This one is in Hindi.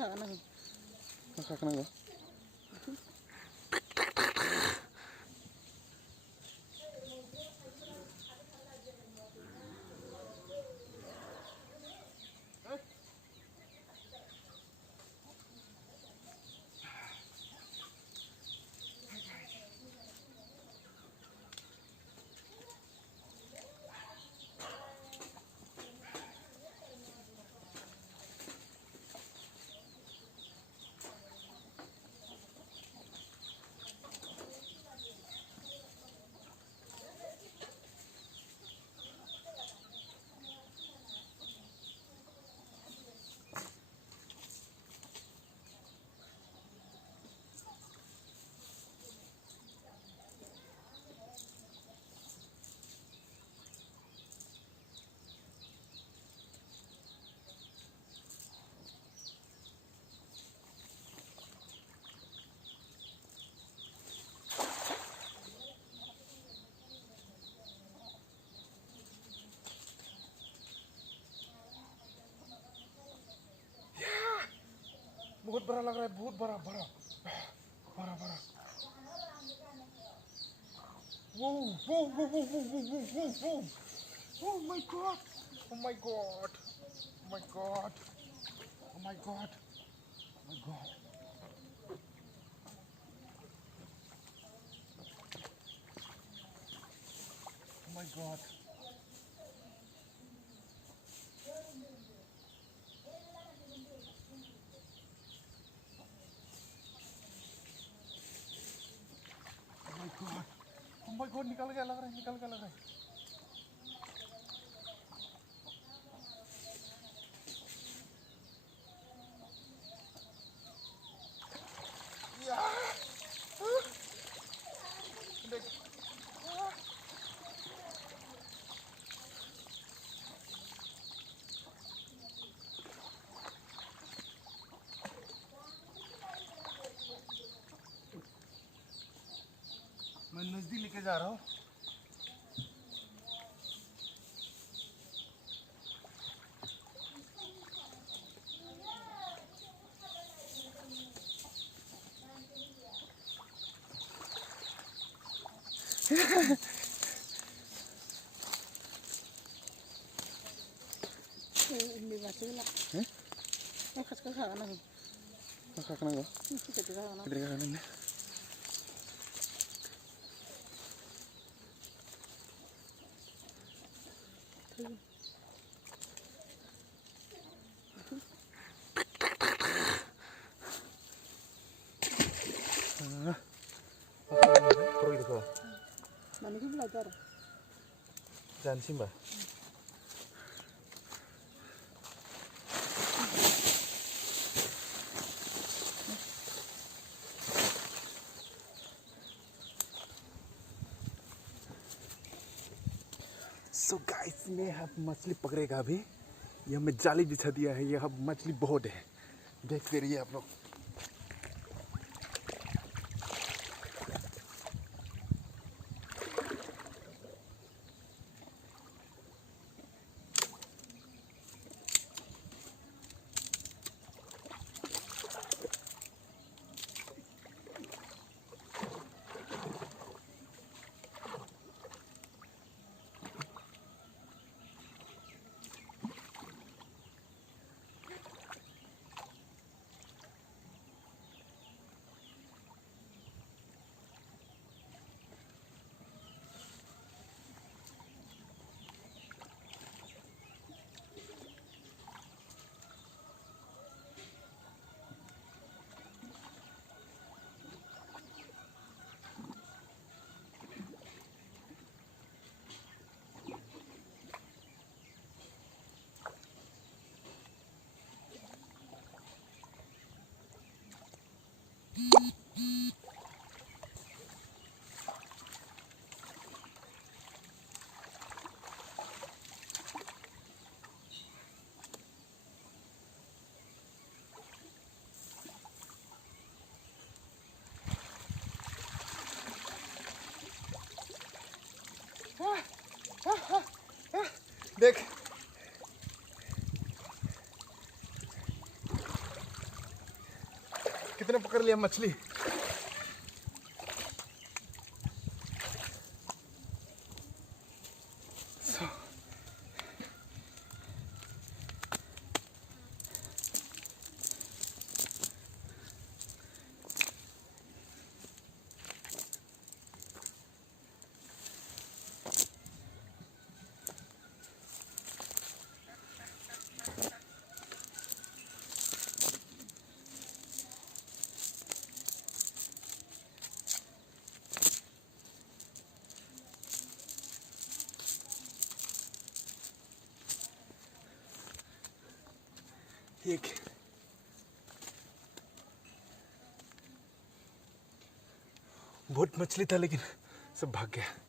खाखानांगौ बहुत बड़ा लग रहा है बहुत बड़ा बड़ा बड़ा बड़ा वो oh my god oh my god oh my god oh my god oh my god oh my god oh my god निकल गया लग रहा है निकल गया लग रहा है मैं नजदीक लेके जा रहा हूँ खाखानांगौ गिदिर खाखानांगौ जानोसै होनबा सो गाइस ने अब मछली पकड़ेगा अभी ये हमें जाली बिछा दिया है ये अब मछली बहुत है देखते रहिए आप लोग देख पकड़ लिया मछली। एक बहुत मछली था लेकिन सब भाग गया।